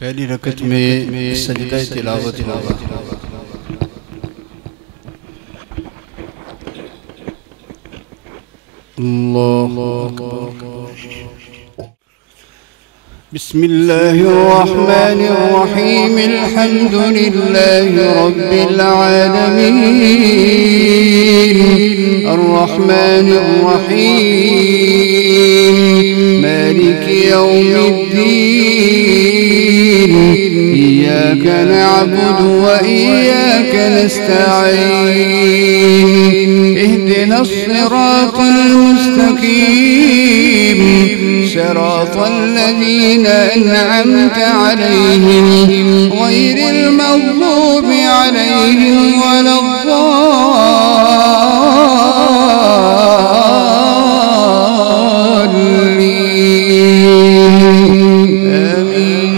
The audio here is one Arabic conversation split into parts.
पहली रकत में सजदा तिलावत होगा। अल्लाहु अकबर। बिस्मिल्लाहिर्रहमानिर्रहीम। अल्हम्दुलिल्लाहि रब्बिल आलमीन। अर्रहमानिर्रहीम। मालिकि यौमिद्दीन। इय्याक नअबुदु व इय्याक नस्तईन। इहदिनस सिरातल मुस्तकीम। صراط الذين أنعمت عليهم غير المغضوب عليهم ولا الضالين. آمين.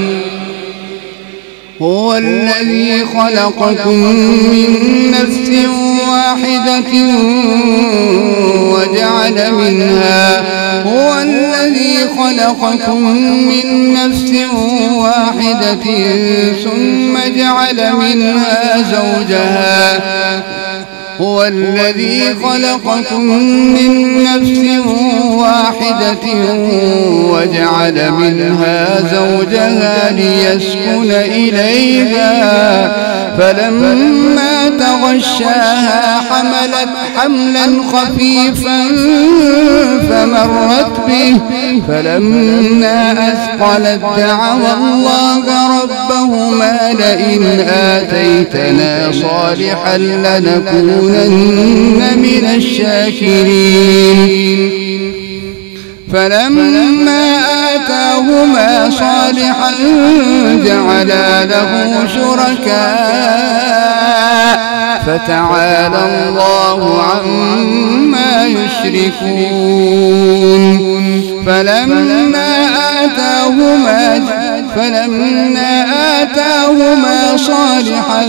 هو الذي خلقكم من نفس واحدة وجعل منها خلقكم من نفس واحدة ثم جعل منها زوجها. هو الذي خلقكم من نفس واحدة وجعل منها زوجها ليسكن إليها فلما تغشاها حملت حملا خفيفا فمرت به فلما أثقلت دعوا الله ربهما لئن آتيتنا صالحا لنكونن من الشاكرين. فلما آتاهما صالحا جعلا له شركاء فتعالى الله عما يشركون. فلما آتاهما صالحا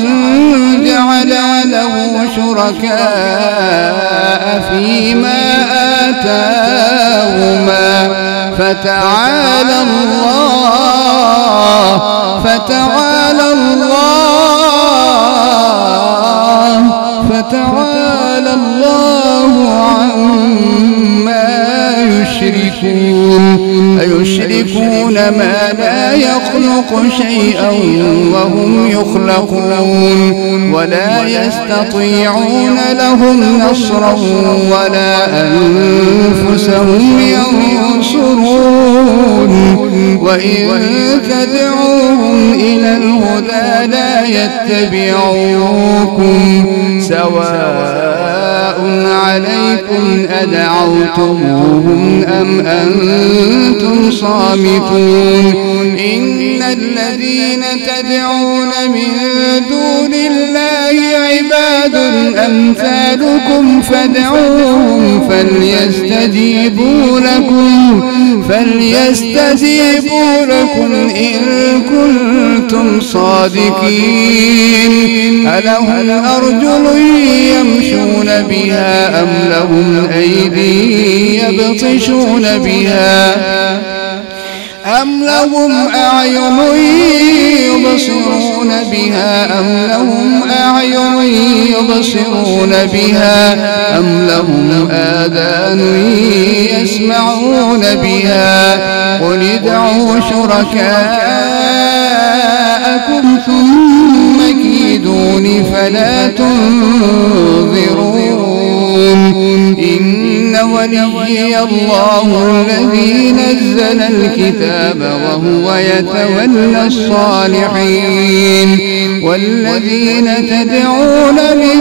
جعلا له شركاء فيما آتاهما فتعالى الله عما يشركون. أيشركون ما لا يخلق شيئا وهم يخلقون ولا يستطيعون لهم نصرا ولا أنفسهم ينصرون. وإن تدعوهم إلى الهدى لا يتبعوكم سواء عليكم أدعوتموهم أم أنتم صامتون. إن الذين تدعون من دون الله عباد أمثالكم فادعوهم فليستجيبوا لكم إن كنتم صادقين. ألهم أرجل يمشون بها أم لهم أيدي يبطشون بها أم لهم أعين يبصرون بها أم لهم أعين يبصرون بها أم لهم آذان يسمعون بها. قل ادعوا شركاءكم ثم كيدون فلا تنظرون. إن وليي الله الذي نزل الكتاب وهو يتولى الصالحين. والذين تدعون من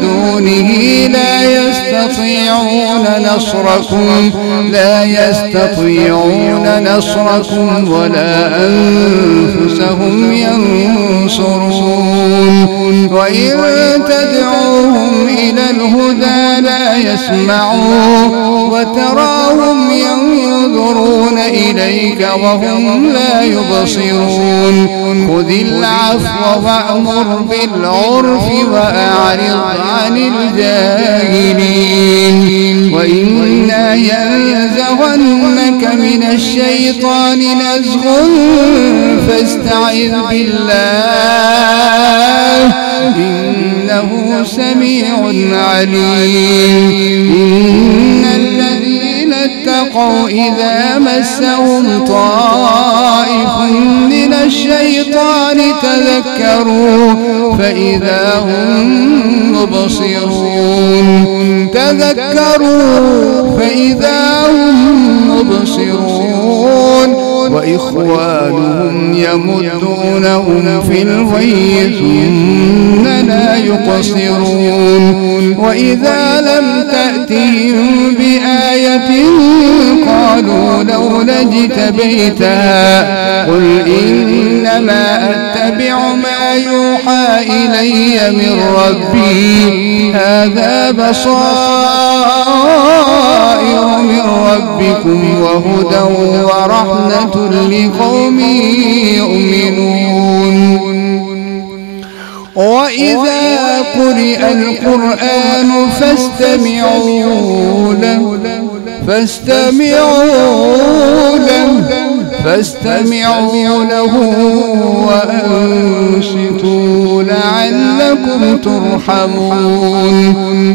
دونه لا يستطيعون نصركم ولا أنفسهم ينصرون. وإن تدعوهم إلى الهدى لا يسمعون وتراهم ينظرون إليك وهم لا يبصرون خذ العفو وأمر بالعرف وأعرض عن الجاهلين وإما ينزغنك من الشيطان نزغ فاستعذ بالله إنه سميع عليم إن الذين اتقوا إذا مسهم طائف من الشيطان تذكروا فإذا هم مبصرون وإخوانهم يمدونهم في الغي ثم لا يقصرون وإذا لم تأتهم بآية قالوا لولا اجتبيتها قل إنما أتبع ما يوحى إلي من ربي هذا بصائر من ربكم وهدى ورحمة لقوم يؤمنون وإذا قرئ القرآن فاستمعوا له وأنصتوا لعلكم ترحمون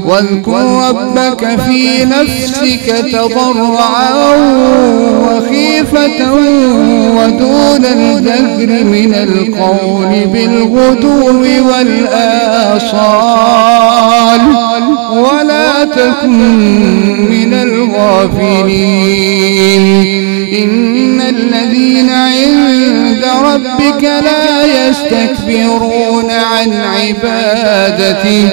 واذكر ربك في نفسك تضرعا وخيفة ودون الجهر من القول بالغدو والآصال ولا تكن من الغافلين إن الذين عند ربك لا يستكبرون عن عبادته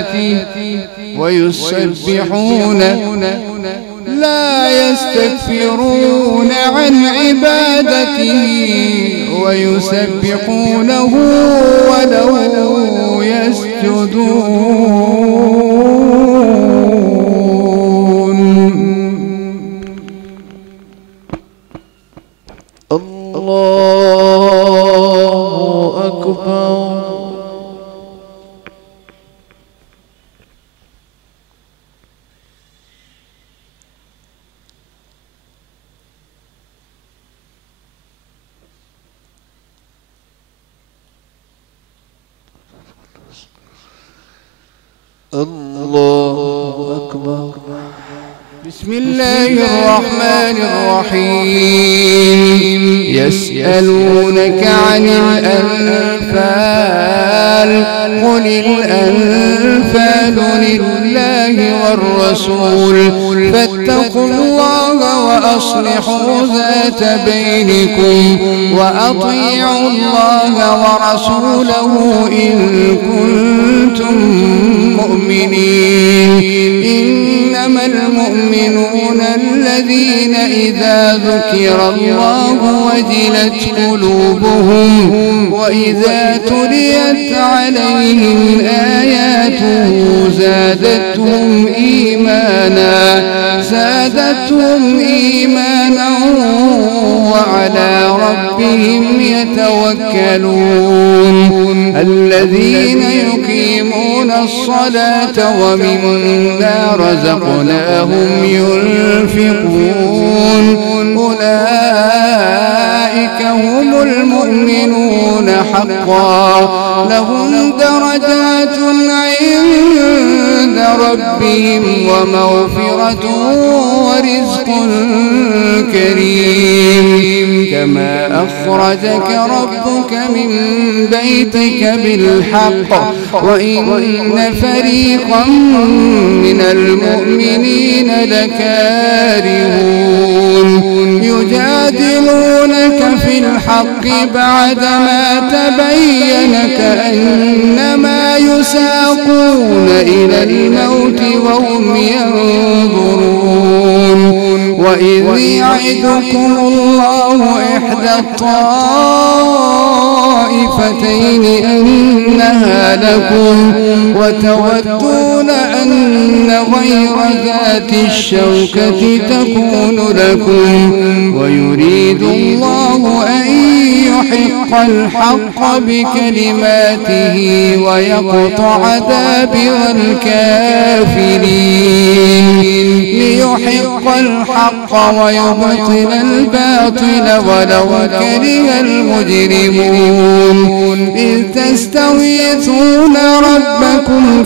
ويسبحونه وله يسجدون الله أكبر الله أكبر بسم الله الرحمن الرحيم يسألونك عن الأنفال قل الأنفال لله والرسول فاتقوا الله وأصلحوا ذات بينكم وأطيعوا الله ورسوله إن كنتم مؤمنين إنما المؤمنون الذين إذا ذكر الله وجلت قلوبهم وإذا تليت عليهم آياته زادتهم إيمانا وعلى ربهم يتوكلون الذين يقيمون الصلاة ومما رزقناهم ينفقون أولئك هم المؤمنون حقا لهم درجات عند ربهم ومغفرة ورزق كريم كما أخرجك ربك من بيتك بالحق وإن فريقا من المؤمنين لكارهون يجادلونك في الحق بعدما تبين كأنما يساقون إلى الموت وهم ينظرون وإذ يعدكم الله إحدى الطائفتين إنها لكم وتودون أن غير ذات الشوكة تكون لكم ويريد الله أن يحق الحق بكلماته ويقطع دابر الكافرين ليحق الحق ويبطل الباطل ولو كره المجرمون إذ تستغيثون ربكم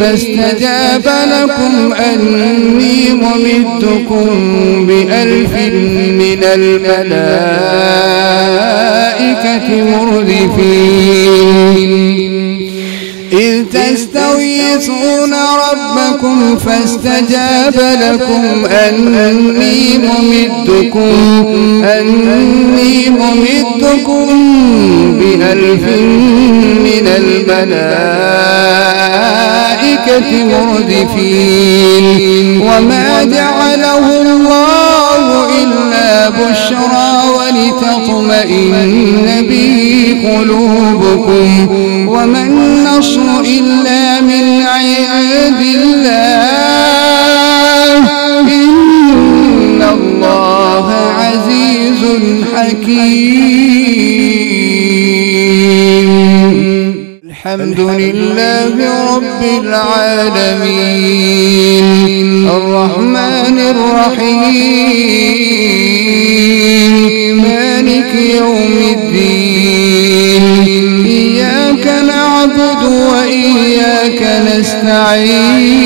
فاستجاب لكم أني ممدكم ب1000 من الملائكة مردفين إذ تستغيثون ربكم فاستجاب لكم أني ممدكم ب1000 من الملائكة مردفين وما جعله الله إلا بشرى ولتطمئن به قلوبكم وما النصر إلا من عند الله إن الله عزيز حكيم الحمد لله رب العالمين الرحمن الرحيم مالك يوم الدين إياك نعبد وإياك نستعين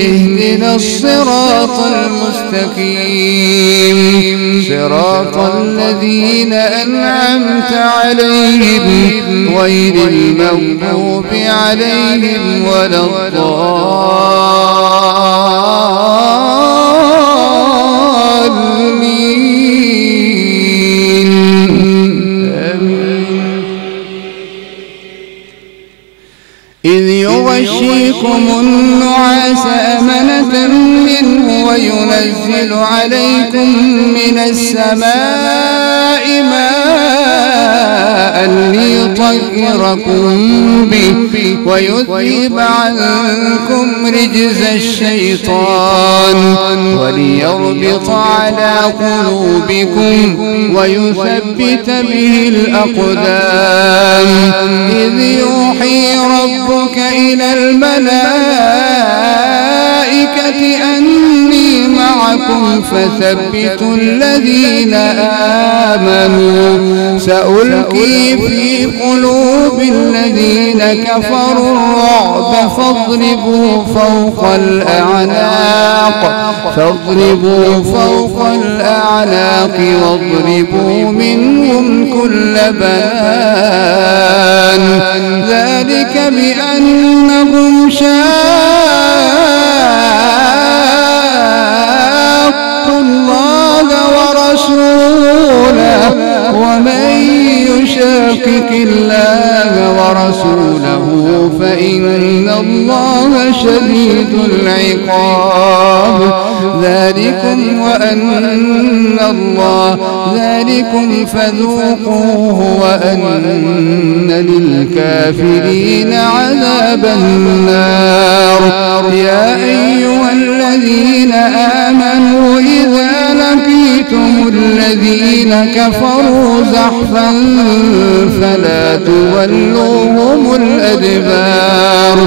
اهدنا الصراط المستقيم صراط الذين أنعمت عليهم غير المغضوب عليهم ولا الضالين إذ يغشيكم النعاس أمنة منه وينزل عليكم من السماء ماء ليطهركم به ويذهب عنكم رجز الشيطان وليربط على قلوبكم ويثبت به الأقدام إذ يوحي ربك إلى الملائكة أني معكم فثبتوا الذين آمنوا سألقي في قلوب الذين كفروا الرعب فاضربوا فوق الأعناق واضربوا منهم كل بنان ذلك بأنهم شاقوا الله ورسوله ومن يشاقق الله ورسوله فإن الله شديد العقاب ذلكم فذوقوه وأن للكافرين عذاب النار يا أيها الذين آمنوا إذا لقيتم الذين كفروا زحفا فلا تولوهم الأدبار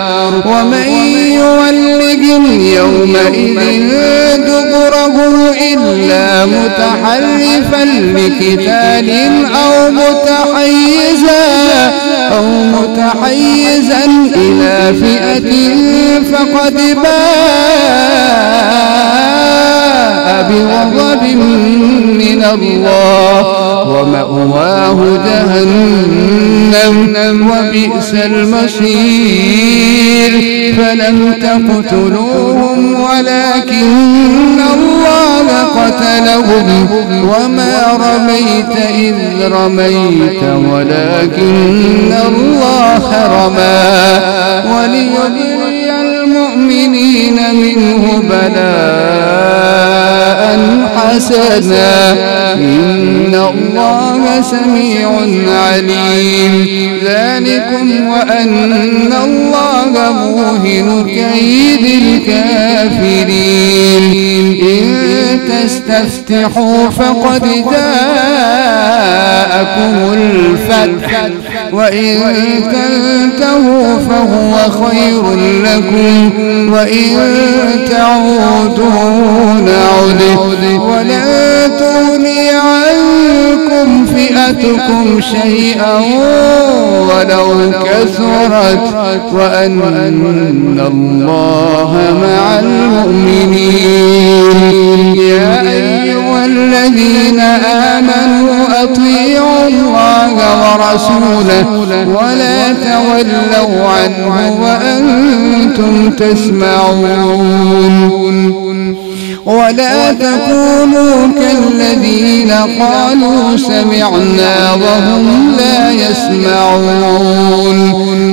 ومن يولهم يومئذ دبره إلا متحرفا لقتال أو متحيزا إلى فئة فقد باء بغضب من الله ومأواه جهنم وبئس المصير فلم تقتلوهم ولكن الله قتلهم وما رميت إذ رميت ولكن الله رمى وليبلي المؤمنين منه بلاء حسنا إن الله سميع عليم ذلكم وأن الله موهن كيد الكافرين إن تستفتحوا فقد جاءكم الفتح وإن تنتهوا فهو خير لكم وإن تعودوا نعد ولن تغني عنكم فئتكم شيئا ولو كثرت وأن الله مع المؤمنين يا أيها الذين آمنوا أطيعوا الله ورسوله ولا تولوا عنه وأنتم تسمعون ولا تكونوا كالذين قالوا سمعنا وهم لا يسمعون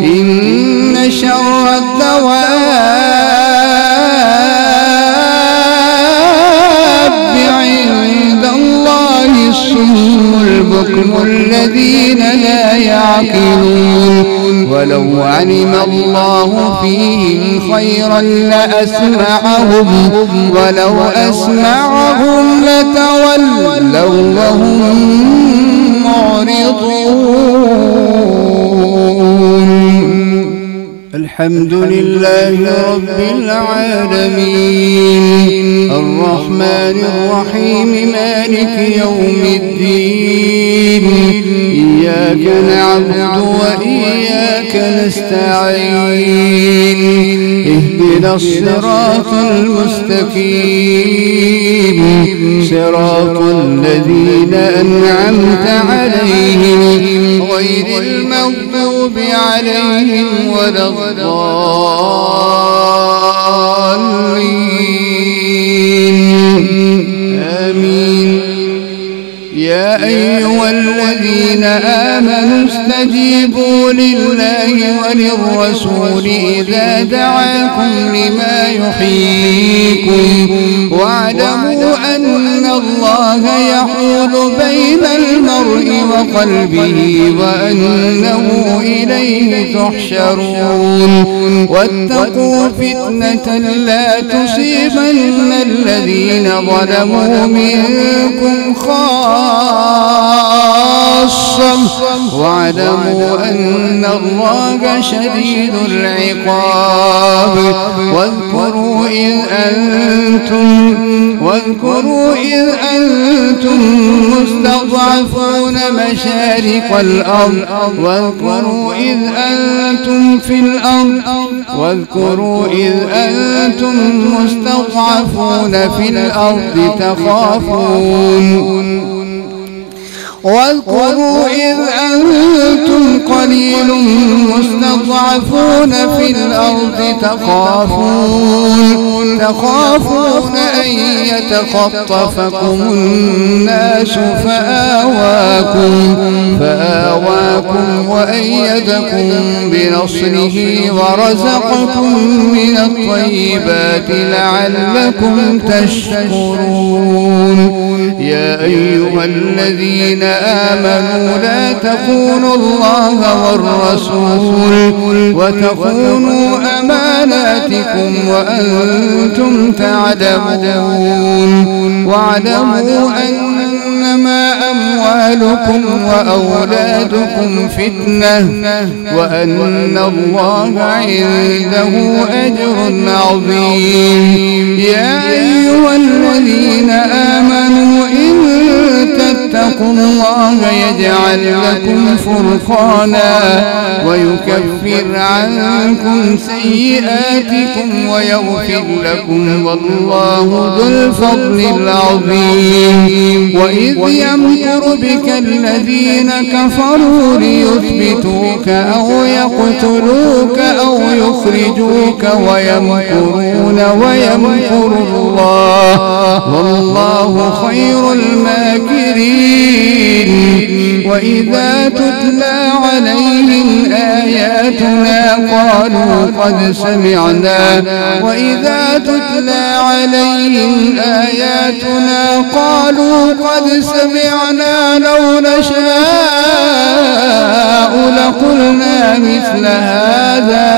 إن شر الدواب عند الله الصم البكم الذين لا يعقلون ولو علم الله فيهم خيرا لأسمعهم ولو أسمعهم لتولوا وهم معرضون الحمد لله رب العالمين الرحمن الرحيم مالك يوم الدين إياك نعبد وإياك نستعين اهدنا الصراط المستقيم صراط الذين أنعمت عليهم غير المغضوب عليهم ولا الضالين آمين يا أيها الذين آمنوا استجيبوا لله وللرسول إذا دعاكم لما يحييكم واعلموا أن الله يحول بين المرء وقلبه وأنه إليه تحشرون واتقوا فتنة لا تصيبن الذين ظلموا منكم خاصة واعلموا أن الله شديد العقاب واذكروا إذ أنتم مستضعفون مشارق الأرض واذكروا إذ أنتم مستضعفون في الأرض واذكروا إذ أنتم قليل مستضعفون في الأرض تخافون أن يتخطفكم الناس فآواكم وأيدكم بنصره ورزقكم من الطيبات لعلكم تشكرون يا أيها الذين آمنوا لا تخونوا الله والرسول وتخونوا أماناتكم وأنتم تعلمون واعلموا أنما أموالكم وأولادكم فتنة وأن الله عنده أجر عظيم يا أيها الذين آمنوا إن اتقوا الله يجعل لكم فرقانا ويكفر عنكم سيئاتكم ويغفر لكم والله ذو الفضل العظيم. وإذ يمكر بك الذين كفروا ليثبتوك أو يقتلوك أو يخرجوك ويمكرون ويمكر الله والله خير الماكرين. وإذا تتلى عليهم آياتنا قالوا قد سمعنا وإذا تتلى عليهم آياتنا قالوا قد سمعنا لو نشاء لقلنا مثل هذا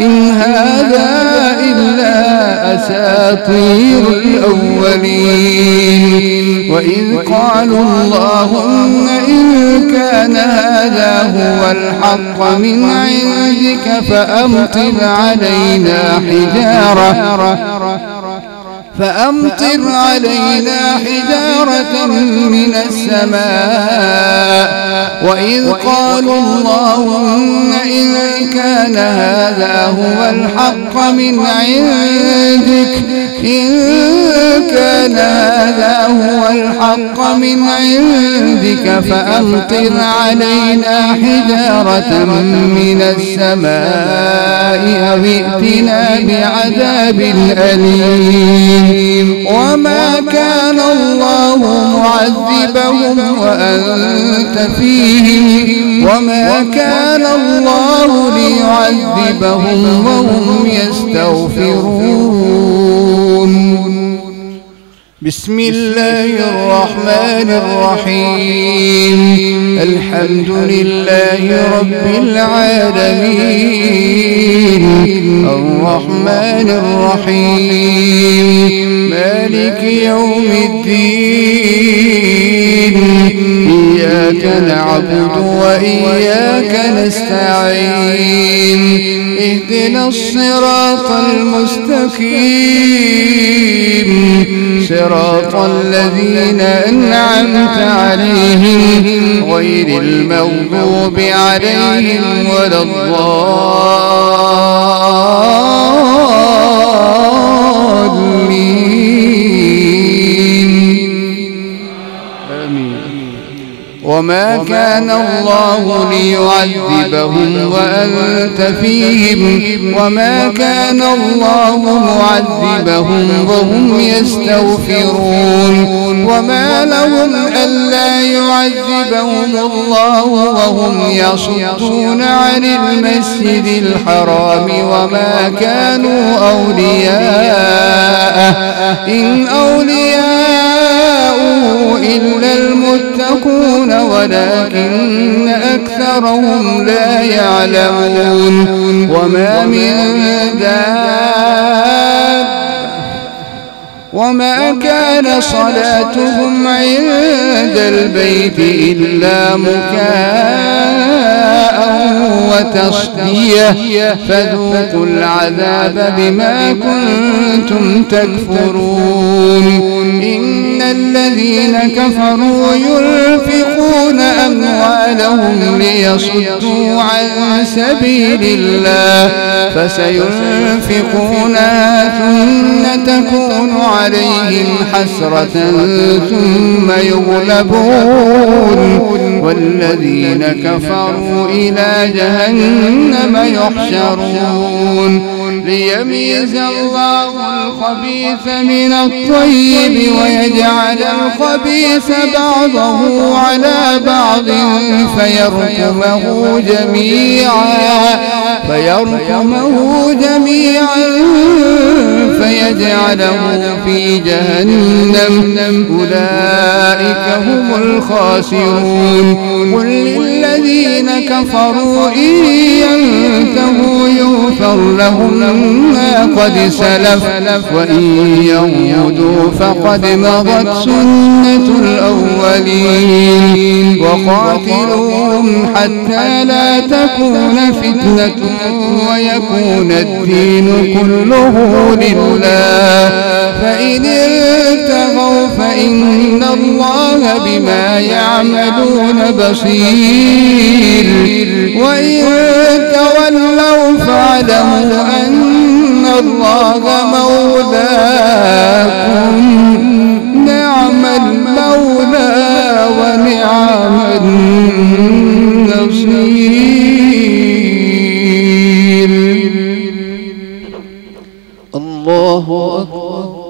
إن هذا إلا أساطير الأولين. وإذ قالوا اللهم إن كان هذا هو الحق من عندك فأمطر علينا حجارة من السماء. وإذ قالوا اللهم إن كان هذا هو الحق من عندك فأمطر علينا حجارة من السماء أو ائتنا بعذاب أليم. وما كان الله معذبهم وأنت فيهم وما كان الله ليعذبهم وهم يستغفرون. بسم الله الرحمن الرحيم. الحمد لله رب العالمين الرحمن الرحيم مالك يوم الدين إياك نعبد وإياك نستعين اهدنا الصراط المستقيم صراط الذين أنعمت عليهم غير المغضوب عليهم ولا الضالين. وما كان الله ليعذبهم وأنت فيهم وما كان الله معذبهم وهم يستغفرون. وما لهم ألا يعذبهم الله وهم يصدون عن المسجد الحرام وما كانوا أولياءه إن أولياءه إلا المتقون ولكن أكثرهم لا يعلمون. وما من وما كان صلاتهم عند البيت إلا مكاء وتصدية فذوقوا العذاب بما كنتم تكفرون. إن الذين كفروا ينفقون أموالهم ليصدوا عن سبيل الله فسينفقونها ثم تكون عليهم حسرة ثم يغلبون والذين كفروا إلى جهنم يحشرون. ليميز الله الخبيث من الطيب ويجعل الخبيث بعضه على بعض فيركمه جميعا فيجعله في جهنم أولئك هم الخاسرون. قل للذين كفروا إن ينتهوا يغفر لهم ما قد سلف وإن يعودوا فقد مضت سنة الأولين. وقاتلوهم حتى لا تكون فتنة ويكون الدين كله لله فإن انتهوا فإن فإن الله بما يعملون بصير وإن تولوا فاعلموا أن الله مولاكم نعم المولى ونعم النصير. الله أكبر.